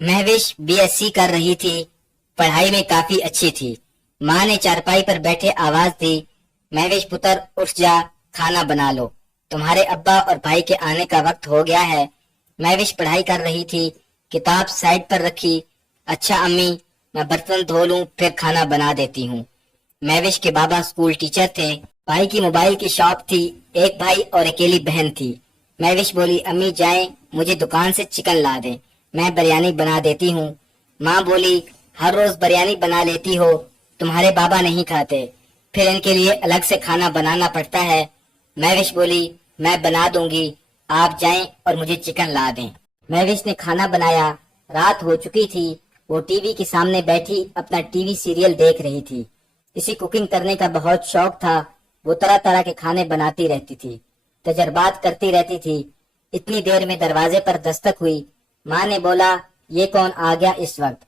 Mahwish BSc कर रही थी। पढ़ाई में काफी अच्छी थी। माँ ने चारपाई पर बैठे आवाज दी, महविश पुत्र उठ जा, खाना बना लो, तुम्हारे अब्बा और भाई के आने का वक्त हो गया है। महविश पढ़ाई कर रही थी, किताब साइड पर रखी। अच्छा अम्मी, मैं बर्तन धो लूं फिर खाना बना देती हूँ। महविश के बाबा स्कूल टीचर थे। भाई की मोबाइल की शॉप थी। एक भाई और अकेली बहन थी। महविश बोली, अम्मी जाएं, मुझे दुकान से चिकन ला दें, मैं बिरयानी बना देती हूँ। माँ बोली, हर रोज बिरयानी बना लेती हो, तुम्हारे बाबा नहीं खाते, फिर इनके लिए अलग से खाना बनाना पड़ता है। महविश बोली, मैं बना दूंगी, आप जाएं और मुझे चिकन ला दें। महविश ने खाना बनाया। रात हो चुकी थी। वो टीवी के सामने बैठी अपना टीवी सीरियल देख रही थी। इसे कुकिंग करने का बहुत शौक था। वो तरह तरह के खाने बनाती रहती थी, तजर्बात करती रहती थी। इतनी देर में दरवाजे पर दस्तक हुई। माँ ने बोला, ये कौन आ गया इस वक्त?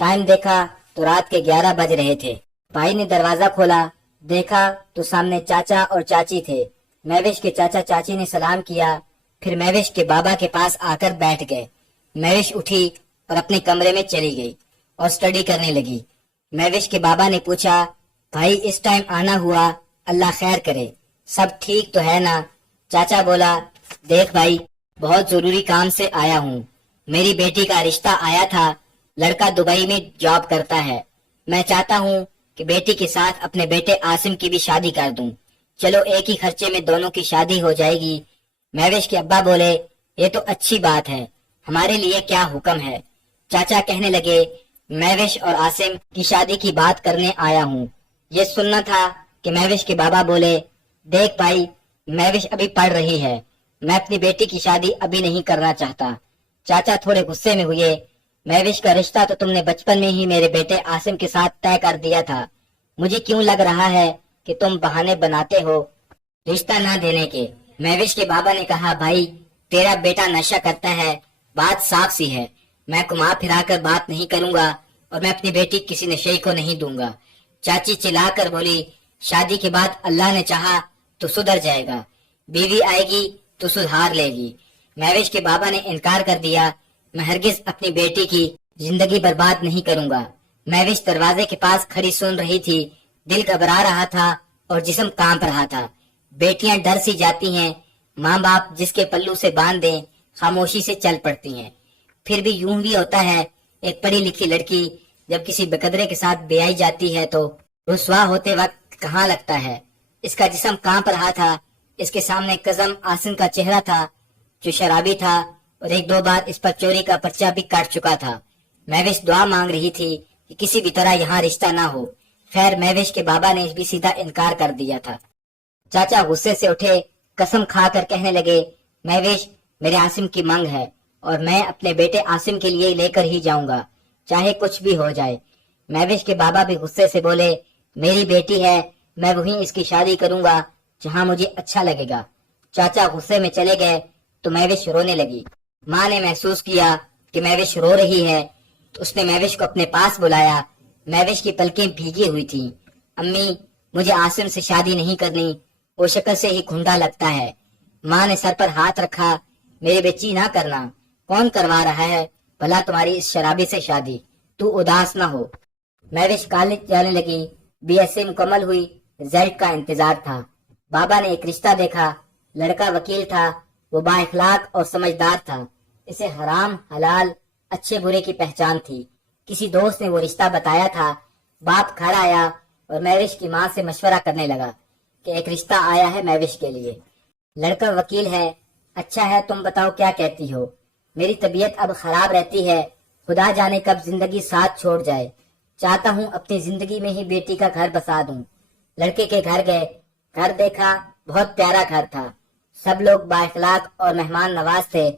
टाइम देखा तो रात के 11 बज रहे थे। भाई ने दरवाजा खोला, देखा तो सामने चाचा और चाची थे। महविश के चाचा चाची ने सलाम किया, फिर महविश के बाबा के पास आकर बैठ गए। महविश उठी और अपने कमरे में चली गई और स्टडी करने लगी। महविश के बाबा ने पूछा, भाई इस टाइम आना हुआ, अल्लाह खैर करे, सब ठीक तो है ना? चाचा बोला, देख भाई, बहुत जरूरी काम से आया हूँ। मेरी बेटी का रिश्ता आया था। लड़का दुबई में जॉब करता है। मैं चाहता हूँ कि बेटी के साथ अपने बेटे आसिम की भी शादी कर दूं। चलो एक ही खर्चे में दोनों की शादी हो जाएगी। महविश के अब्बा बोले, ये तो अच्छी बात है, हमारे लिए क्या हुक्म है? चाचा कहने लगे, महविश और आसिम की शादी की बात करने आया हूँ। ये सुनना था कि महविश के बाबा बोले, देख भाई, महविश अभी पढ़ रही है, मैं अपनी बेटी की शादी अभी नहीं करना चाहता। चाचा थोड़े गुस्से में हुए। महविश का रिश्ता तो तुमने बचपन में ही मेरे बेटे आसिम के साथ तय कर दिया था। मुझे क्यों लग रहा है कि तुम बहाने बनाते हो रिश्ता ना देने के। महविश के बाबा ने कहा, भाई तेरा बेटा नशा करता है, बात साफ सी है। मैं घुमा फिरा कर बात नहीं करूंगा और मैं अपनी बेटी किसी नशे को नहीं दूंगा। चाची चिल्लाकर बोली, शादी के बाद अल्लाह ने चाहा तो सुधर जाएगा, बीवी आएगी तो सुधार लेगी। महविश के बाबा ने इनकार कर दिया, मैं हरगिज अपनी बेटी की जिंदगी बर्बाद नहीं करूंगा। महविश दरवाजे के पास खड़ी सुन रही थी। दिल घबरा रहा था और जिस्म कांप रहा था। बेटियां डर सी जाती हैं, माँ बाप जिसके पल्लू से बांध दें खामोशी से चल पड़ती हैं। फिर भी यूं भी होता है, एक पढ़ी लिखी लड़की जब किसी बेकदरे के साथ ब्याई जाती है तो रुसवा होते वक्त कहाँ लगता है। इसका जिस्म कांप रहा था। इसके सामने कज़म आसिम का चेहरा था, जो शराबी था और एक दो बार इस पर चोरी का पर्चा भी काट चुका था। महविश दुआ मांग रही थी कि किसी भी तरह यहाँ रिश्ता ना हो। खैर महविश के बाबा ने भी सीधा इनकार कर दिया था। चाचा गुस्से से उठे, कसम खा कर कहने लगे, महविश मेरे आसिम की मांग है और मैं अपने बेटे आसिम के लिए लेकर ही जाऊंगा, चाहे कुछ भी हो जाए। महविश के बाबा भी गुस्से से बोले, मेरी बेटी है, मैं वहीं इसकी शादी करूंगा जहां मुझे अच्छा लगेगा। चाचा गुस्से में चले गए तो महविश रोने लगी। माँ ने महसूस किया कि महविश रो रही है तो उसने महविश को अपने पास बुलाया। महविश की पलकें भीगी हुई थीं। अम्मी, मुझे आसिम से शादी नहीं करनी, वो शक्ल से ही खुंडा लगता है। माँ ने सर पर हाथ रखा, मेरी बेची ना करना, कौन करवा रहा है भला तुम्हारी इस शराबी से शादी? तू उदास ना हो। महविश कॉलेज जाने लगी। बीएससी मुकम्मल हुई, रिजल्ट का इंतजार था। बाबा ने एक रिश्ता देखा। लड़का वकील था, वो बाइखलाक और समझदार था। इसे हराम हलाल अच्छे बुरे की पहचान थी। किसी दोस्त ने वो रिश्ता बताया था। बाप घर आया और महविश की माँ से मशवरा करने लगा कि एक रिश्ता आया है महविश के लिए। लड़का वकील है, अच्छा है, तुम बताओ क्या कहती हो? मेरी तबीयत अब खराब रहती है, खुदा जाने कब जिंदगी साथ छोड़ जाए। चाहता हूँ अपनी जिंदगी में ही बेटी का घर बसा दूं। लड़के के घर गए। घर देखा, बहुत प्यारा घर था। सब लोग बाइखलाक और मेहमान नवाज थे।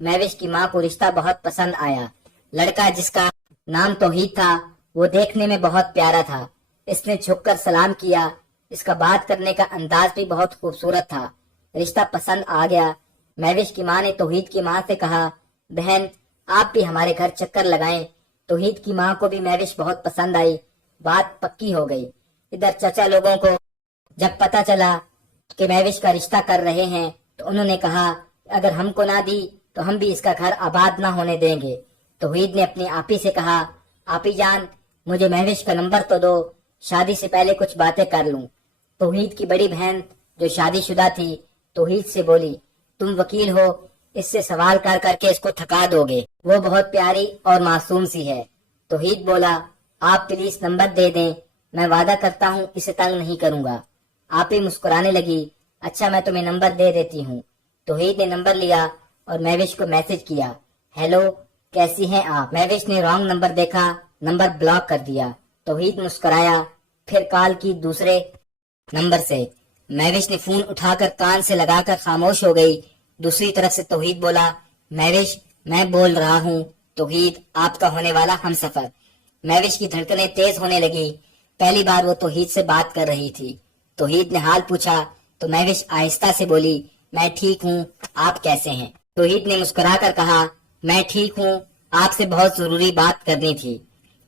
महविश की माँ को रिश्ता बहुत पसंद आया। लड़का जिसका नाम तौहीद था, वो देखने में बहुत प्यारा था। इसने झुककर सलाम किया। इसका बात करने का अंदाज भी बहुत खूबसूरत था। रिश्ता पसंद आ गया। महविश की माँ ने तौहीद की माँ से कहा, बहन आप भी हमारे घर चक्कर लगाएं। तौहीद की माँ को भी महविश बहुत पसंद आई। बात पक्की हो गई। इधर चचा लोगों को जब पता चला कि महविश का रिश्ता कर रहे हैं तो उन्होंने कहा, अगर हमको ना दी तो हम भी इसका घर आबाद ना होने देंगे। توحید نے اپنی آپی سے کہا، آپی جان مجھے مہوش کا نمبر تو دو، شادی سے پہلے کچھ باتیں کر لوں۔ توحید کی بڑی بہن جو شادی شدہ تھی توحید سے بولی، تم وکیل ہو، اس سے سوال کر کر کے اس کو تھکا دو گے، وہ بہت پیاری اور معصوم سی ہے۔ توحید بولا، آپ پلیز نمبر دے دیں، میں وعدہ کرتا ہوں اسے تنگ نہیں کروں گا۔ آپی مسکرانے لگی، اچھا میں تمہیں نمبر دے دیتی ہوں۔ توحید نے نمبر لیا اور مہوش کو میسج کیا، ہیلو کیسی ہیں آپ؟ مہوش نے رانگ نمبر دیکھا، نمبر بلاک کر دیا۔ توحید مسکرایا، پھر کال کی دوسرے نمبر سے۔ مہوش نے فون اٹھا کر کان سے لگا کر خاموش ہو گئی۔ دوسری طرف سے توحید بولا، مہوش میں بول رہا ہوں، توحید آپ کا ہونے والا ہم سفر۔ مہوش کی دھڑکنیں تیز ہونے لگی، پہلی بار وہ توحید سے بات کر رہی تھی۔ توحید نے حال پوچھا تو مہوش آہستہ سے بولی، میں ٹھیک ہوں، آپ کیسے ہیں؟ توحید نے مسکرا کر کہا، میں ٹھیک ہوں، آپ سے بہت ضروری بات کرنی تھی۔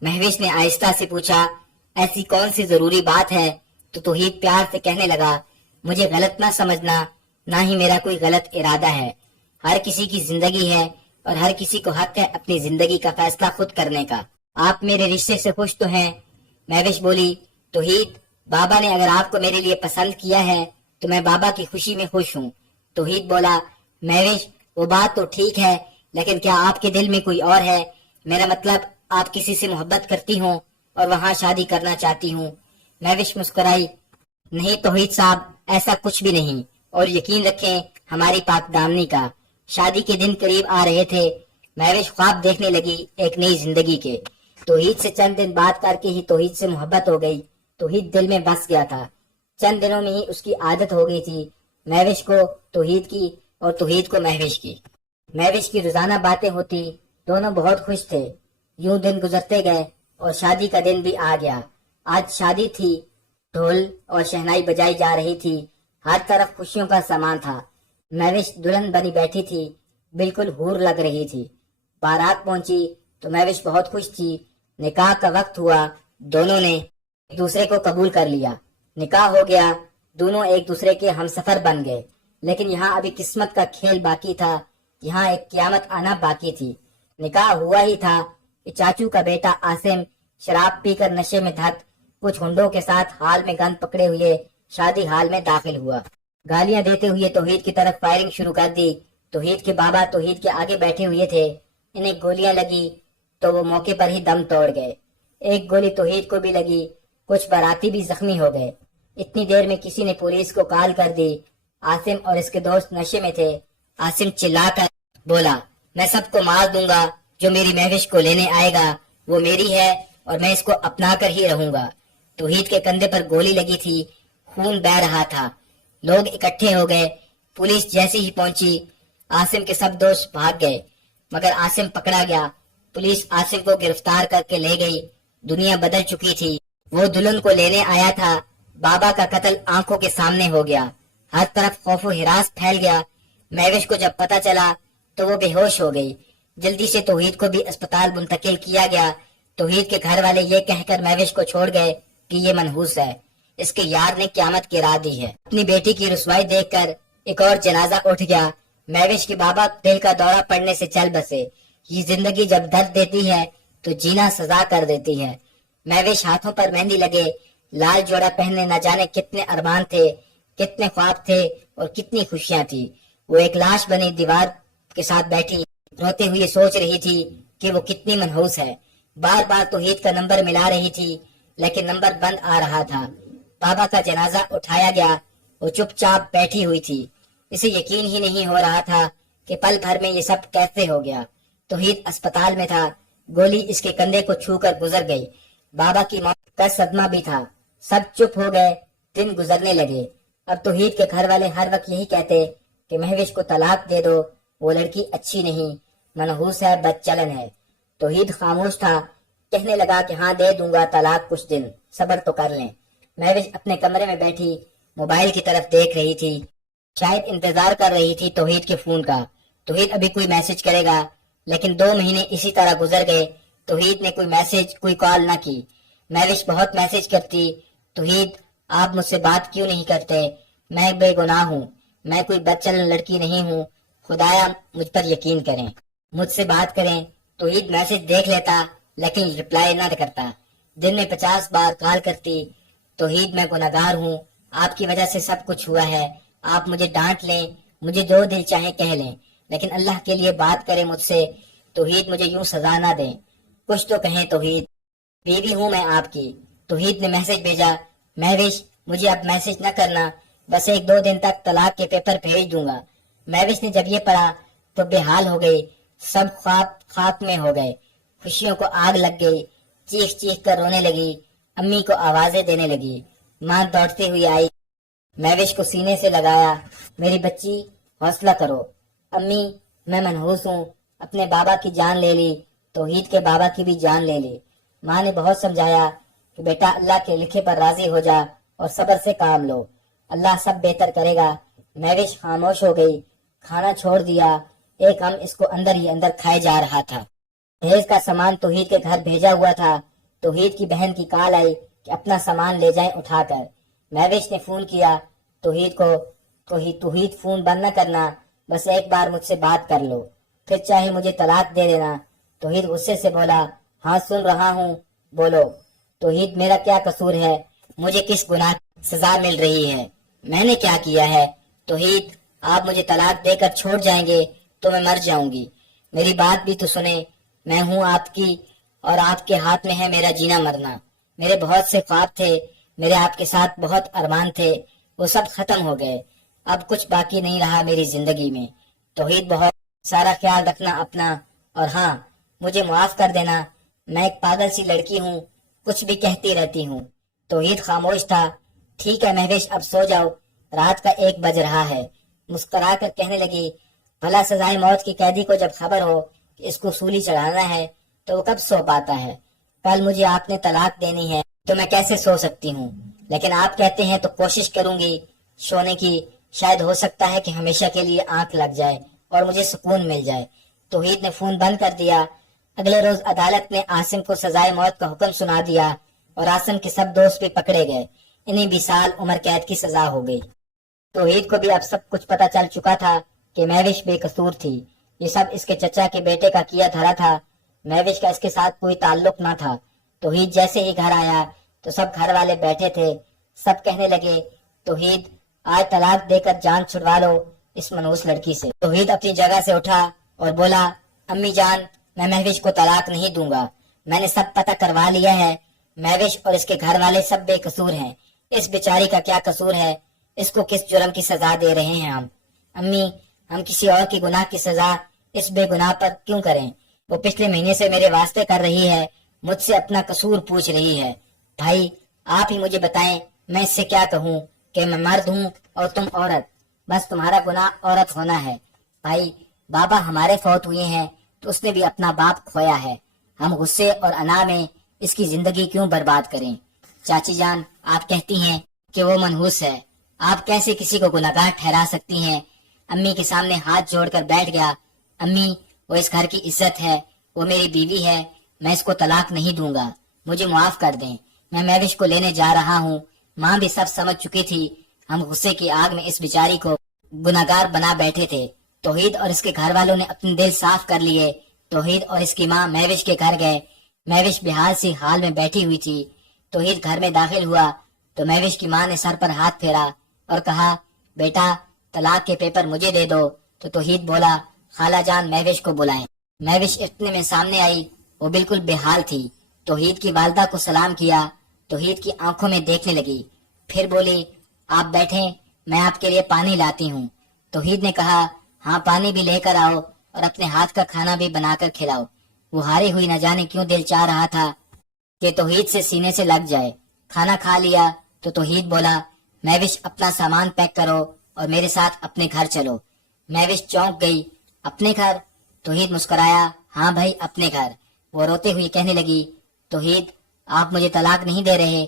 مہوش نے آہستہ سے پوچھا، ایسی کون سی ضروری بات ہے؟ تو توحید پیار سے کہنے لگا، مجھے غلط نہ سمجھنا، نہ ہی میرا کوئی غلط ارادہ ہے۔ ہر کسی کی زندگی ہے اور ہر کسی کو حق ہے اپنی زندگی کا فیصلہ خود کرنے کا۔ آپ میرے رشتے سے خوش تو ہیں؟ مہوش بولی، توحید بابا نے اگر آپ کو میرے لیے پسند کیا ہے تو میں بابا کی خوشی میں خوش ہوں۔ توحید بولا، مہوش وہ بات تو ٹھیک ہے، لیکن کیا آپ کے دل میں کوئی اور ہے؟ میرا مطلب آپ کسی سے محبت کرتی ہوں اور وہاں شادی کرنا چاہتی ہوں۔ مہوش مسکرائی، نہیں توحید صاحب، ایسا کچھ بھی نہیں، اور یقین رکھیں ہماری پاک دامنی کا۔ شادی کے دن قریب آ رہے تھے، مہوش خواب دیکھنے لگی ایک نئی زندگی کے۔ توحید سے چند دن بات کر کے ہی توحید سے محبت ہو گئی۔ توحید دل میں بس گیا تھا، چند دنوں میں ہی اس کی عادت ہو گئی تھی، مہوش کو توحید کی اور توحید کو مہوش کی۔ مہوش کی روزانہ باتیں ہوتی، دونوں بہت خوش تھے۔ یوں دن گزرتے گئے اور شادی کا دن بھی آ گیا۔ آج شادی تھی، ڈھول اور شہنائی بجائی جا رہی تھی، ہر طرف خوشیوں کا سامان تھا۔ مہوش دلہن بنی بیٹھی تھی، بالکل حور لگ رہی تھی۔ بارات پہنچی تو مہوش بہت خوش تھی۔ نکاح کا وقت ہوا، دونوں نے ایک دوسرے کو قبول کر لیا، نکاح ہو گیا، دونوں ایک دوسرے کے ہم سفر بن گئے۔ لیکن یہاں ابھی قسمت کا کھیل باقی تھا، یہاں ایک قیامت آنا باقی تھی۔ نکاح ہوا ہی تھا کہ چاچو کا بیٹا عاصم شراب پی کر نشے میں دھت کچھ ہنڈوں کے ساتھ ہال میں گن پکڑے ہوئے شادی ہال میں داخل ہوا۔ گالیاں دیتے ہوئے توحید کی طرف فائرنگ شروع کر دی۔ توحید کے بابا توحید کے آگے بیٹھے ہوئے تھے، انہیں گولیاں لگی تو وہ موقع پر ہی دم توڑ گئے۔ ایک گولی توحید کو بھی لگی، کچھ باراتی بھی زخمی ہو گئے۔ اتنی دیر میں کسی نے پولیس کو کال کر دی۔ عاصم اور اس کے دوست نشے میں تھے۔ عاصم چلا کر بولا، میں سب کو مار دوں گا، جو میری مہوش کو لینے آئے گا وہ میری ہے اور میں اس کو اپنا کر ہی رہوں گا۔ توحید کے کندھے پر گولی لگی تھی، خون بہ رہا تھا۔ لوگ اکٹھے ہو گئے۔ پولیس جیسی ہی پہنچی، عاصم کے سب دوست بھاگ گئے، مگر عاصم پکڑا گیا۔ پولیس عاصم کو گرفتار کر کے لے گئی۔ دنیا بدل چکی تھی، وہ دلہن کو لینے آیا تھا، بابا کا قتل آنکھوں کے سامنے ہو گیا۔ ہر طرف خوف و ہراس پھیل گیا۔ مہوش کو جب پتا چلا تو وہ بے ہوش ہو گئی۔ جلدی سے توحید کو بھی اسپتال منتقل کیا گیا۔ توحید کے گھر والے یہ کہہ کر مہوش کو چھوڑ گئے کہ یہ منحوس ہے، اس کے یار نے قیامت کی راہ دی ہے۔ اپنی بیٹی کی رسوائی دیکھ کر ایک اور جنازہ اٹھ گیا۔ مہوش کے بابا دل کا دورہ پڑنے سے چل بسے۔ یہ زندگی جب درد دیتی ہے تو جینا سزا کر دیتی ہے۔ مہوش ہاتھوں پر مہندی لگے، لال جوڑا پہننے نہ جانے کتنے ارمان تھے، کتنے خواب تھے اور کتنی خوشیاں تھی۔ وہ ایک لاش بنی دیوار کے ساتھ بیٹھی روتے ہوئے سوچ رہی تھی کہ وہ کتنی منحوس ہے۔ بار بار توحید کا نمبر ملا رہی تھی لیکن نمبر بند آ رہا تھا۔ بابا کا جنازہ اٹھایا گیا، وہ چپ چاپ بیٹھی ہوئی تھی۔ اسے یقین ہی نہیں ہو رہا تھا کہ پل بھر میں یہ سب کیسے ہو گیا۔ توحید اسپتال میں تھا، گولی اس کے کندھے کو چھو کر گزر گئی۔ بابا کی موت کا صدمہ بھی تھا۔ سب چپ ہو گئے، دن گزرنے لگے۔ اب توحید کے گھر والے ہر وقت یہی کہتے کہ مہوش کو طلاق دے دو، وہ لڑکی اچھی نہیں، منحوس ہے، بد چلن ہے۔ توحید خاموش تھا، کہنے لگا کہ ہاں دے دوں گا طلاق، کچھ دن صبر تو کر لیں۔ مہوش اپنے کمرے میں بیٹھی موبائل کی طرف دیکھ رہی تھی، شاید انتظار کر رہی تھی توحید کے فون کا۔ توحید ابھی کوئی میسج کرے گا، لیکن 2 مہینے اسی طرح گزر گئے۔ توحید نے کوئی میسج، کوئی کال نہ کی۔ مہوش بہت میسج کرتی، توحید آپ مجھ سے بات کیوں نہیں کرتے؟ میں بے گناہ ہوں، میں کوئی بد چلن لڑکی نہیں ہوں، خدایا مجھ پر یقین کریں، مجھ سے بات کریں، तौहीद मैसेज देख लेता लेकिन रिप्लाई ना करता। दिन में 50 बार कॉल करती, तौहीद मैं गुनहगार हूँ, आपकी वजह से सब कुछ हुआ है, आप मुझे डांट लें, मुझे जो दिल चाहे कह लें, लेकिन अल्लाह के लिए बात करें मुझसे, तौहीद मुझे यूं सजा ना दें, कुछ तो कहें तौहीद, बीवी हूँ मैं आपकी। तौहीद ने मैसेज भेजा, महविश मुझे अब मैसेज न करना, बस 1-2 दिन तक तलाक के पेपर भेज दूंगा। महविश ने जब ये पढ़ा तो बेहाल हो गई, सब ख्वाब खाक में हो गए, खुशियों को आग लग गई, चीख चीख कर रोने लगी, अम्मी को आवाजें देने लगी। माँ दौड़ती हुई आई, महविश को सीने से लगाया, मेरी बच्ची हौसला करो, अम्मी मैं मनहूस हूँ, अपने बाबा की जान ले ली, तौहीद के बाबा की भी जान ले ली। माँ ने बहुत समझाया कि बेटा अल्लाह के लिखे पर राजी हो जा और सब्र से काम लो, अल्लाह सब बेहतर करेगा। महविश खामोश हो गई, खाना छोड़ दिया, एक हम इसको अंदर ही अंदर खाए जा रहा था। दहेज का सामान तौहीद के घर भेजा हुआ था। तौहीद की बहन की कॉल आई कि अपना सामान ले जाएं उठाकर। महविश ने फोन किया तौहीद को, तौहीद फोन बंद न करना, बस एक बार मुझसे बात कर लो, फिर चाहे मुझे तलाक दे देना। तौहीद गुस्से से बोला, हाँ सुन रहा हूँ, बोलो। तौहीद मेरा क्या कसूर है, मुझे किस गुनाह सजा मिल रही है, मैंने क्या किया है? तौहीद आप मुझे तलाक देकर छोड़ जाएंगे तो मैं मर जाऊंगी, मेरी बात भी तो सुने, मैं हूँ आपकी और आपके हाथ में है मेरा जीना मरना। मेरे बहुत से ख्वाब थे, मेरे आपके साथ बहुत अरमान थे, वो सब खत्म हो गए, अब कुछ बाकी नहीं रहा मेरी जिंदगी में। तौहीद बहुत सारा ख्याल रखना अपना, और हाँ मुझे माफ कर देना, मैं एक पागल सी लड़की हूँ, कुछ भी कहती रहती हूँ। तौहीद खामोश था। ठीक है महविश अब सो जाओ, रात का 1 बज रहा है। मुस्कुरा कर कहने लगी, भला सजाए मौत की कैदी को जब खबर हो कि इसको सूली चढ़ाना है तो वो कब सो पाता है? कल मुझे आपने तलाक देनी है तो मैं कैसे सो सकती हूँ, लेकिन आप कहते हैं तो कोशिश करूंगी सोने की, शायद हो सकता है कि हमेशा के लिए आंख लग जाए और मुझे सुकून मिल जाए। तौहीद ने फोन बंद कर दिया। अगले रोज अदालत ने आसिम को सजाए मौत का हुक्म सुना दिया और आसिम के सब दोस्त भी पकड़े गए। इन्हें 20 साल उम्र कैद की सजा हो गई। तौहीद को भी अब सब कुछ पता चल चुका था कि महविश बेकसूर थी, ये सब इसके चचा के बेटे का किया धरा था, महविश का इसके साथ कोई ताल्लुक ना था। तौहीद जैसे ही घर आया तो सब घर वाले बैठे थे, सब कहने लगे, तौहीद आज तलाक देकर जान छुड़वा लो इस मनहूस लड़की से। तौहीद अपनी जगह से उठा और बोला, अम्मी जान मैं महविश को तलाक नहीं दूंगा, मैंने सब पता करवा लिया है, महविश और इसके घर वाले सब बेकसूर हैं, इस बेचारी का क्या कसूर है, इसको किस जुर्म की सजा दे रहे हैं हम? अम्मी हम किसी और की गुनाह की सजा इस बेगुनाह पर क्यों करें? वो पिछले महीने से मेरे वास्ते कर रही है, मुझसे अपना कसूर पूछ रही है। भाई आप ही मुझे बताएं मैं इससे क्या कहूँ कि मैं मर्द हूँ और तुम औरत, बस तुम्हारा गुनाह औरत होना है। भाई बाबा हमारे फौत हुए हैं तो उसने भी अपना बाप खोया है, हम गुस्से और अना में इसकी जिंदगी क्यों बर्बाद करें? चाची जान आप कहती हैं कि वो मनहूस है, आप कैसे किसी को गुनहगार ठहरा सकती हैं? अम्मी के सामने हाथ जोड़कर बैठ गया, अम्मी वो इस घर की इज्जत है, वो मेरी बीवी है, मैं इसको तलाक नहीं दूंगा, मुझे माफ कर दें, मैं महविश को लेने जा रहा हूँ। माँ भी सब समझ चुकी थी, हम गुस्से की आग में इस बेचारी को गुनहगार बना बैठे थे। तौहीद और इसके घर वालों ने अपने दिल साफ कर लिए। तौहीद और इसकी माँ महविश के घर गए। महविश बेहाल सी हाल में बैठी हुई थी। तौहीद घर में दाखिल हुआ तो महविश की माँ ने सर पर हाथ फेरा और कहा, बेटा तलाक के पेपर मुझे दे दो। तो तौहीद बोला, खाला जान महविश को बुलाएं। महविश इतने में सामने आई, वो बिल्कुल बेहाल थी। तौहीद की वालदा को सलाम किया, तौहीद की आंखों में देखने लगी, फिर बोली, आप बैठें, मैं आपके लिए पानी लाती हूँ। तौहीद ने कहा, हाँ पानी भी लेकर आओ और अपने हाथ का खाना भी बनाकर खिलाओ। वो हारी हुई न जाने क्यों दिल चाह रहा था कि तौहीद से सीने से लग जाए। खाना खा लिया तो तौहीद बोला, महविश अपना सामान पैक करो और मेरे साथ अपने घर चलो। महविश चौंक गई, अपने घर? तौहीद मुस्कुराया, हाँ भाई अपने घर। वो रोते हुए कहने लगी, तौहीद आप मुझे तलाक नहीं दे रहे?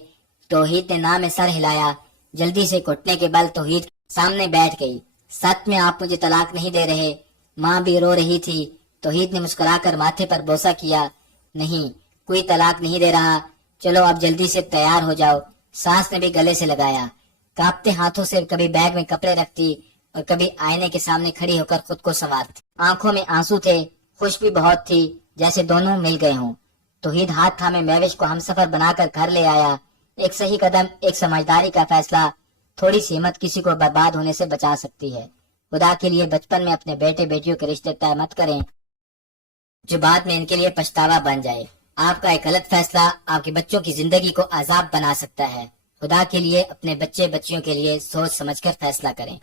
तौहीद ने ना में सर हिलाया। जल्दी से घुटने के बल तौहीद सामने बैठ गई। सच में आप मुझे तलाक नहीं दे रहे? माँ भी रो रही थी। तौहीद ने मुस्कुराकर माथे पर बोसा किया, नहीं कोई तलाक नहीं दे रहा, चलो अब जल्दी से तैयार हो जाओ। सास ने भी गले से लगाया। कांपते हाथों से कभी बैग में कपड़े रखती और कभी आईने के सामने खड़ी होकर खुद को संवारती। आंखों में आंसू थे, खुश भी बहुत थी जैसे दोनों मिल गए हों। तौहीद हाथ थामे महविश को हम सफर बनाकर घर ले आया। एक सही कदम, एक समझदारी का फैसला, थोड़ी सी हिम्मत किसी को बर्बाद होने से बचा सकती है। खुदा के लिए बचपन में अपने बेटे बेटियों के रिश्ते तय मत करें जो बाद में इनके लिए पछतावा बन जाए। आपका एक गलत फैसला आपके बच्चों की जिंदगी को अजाब बना सकता है। खुदा के लिए अपने बच्चे बच्चियों के लिए सोच समझकर फैसला करें।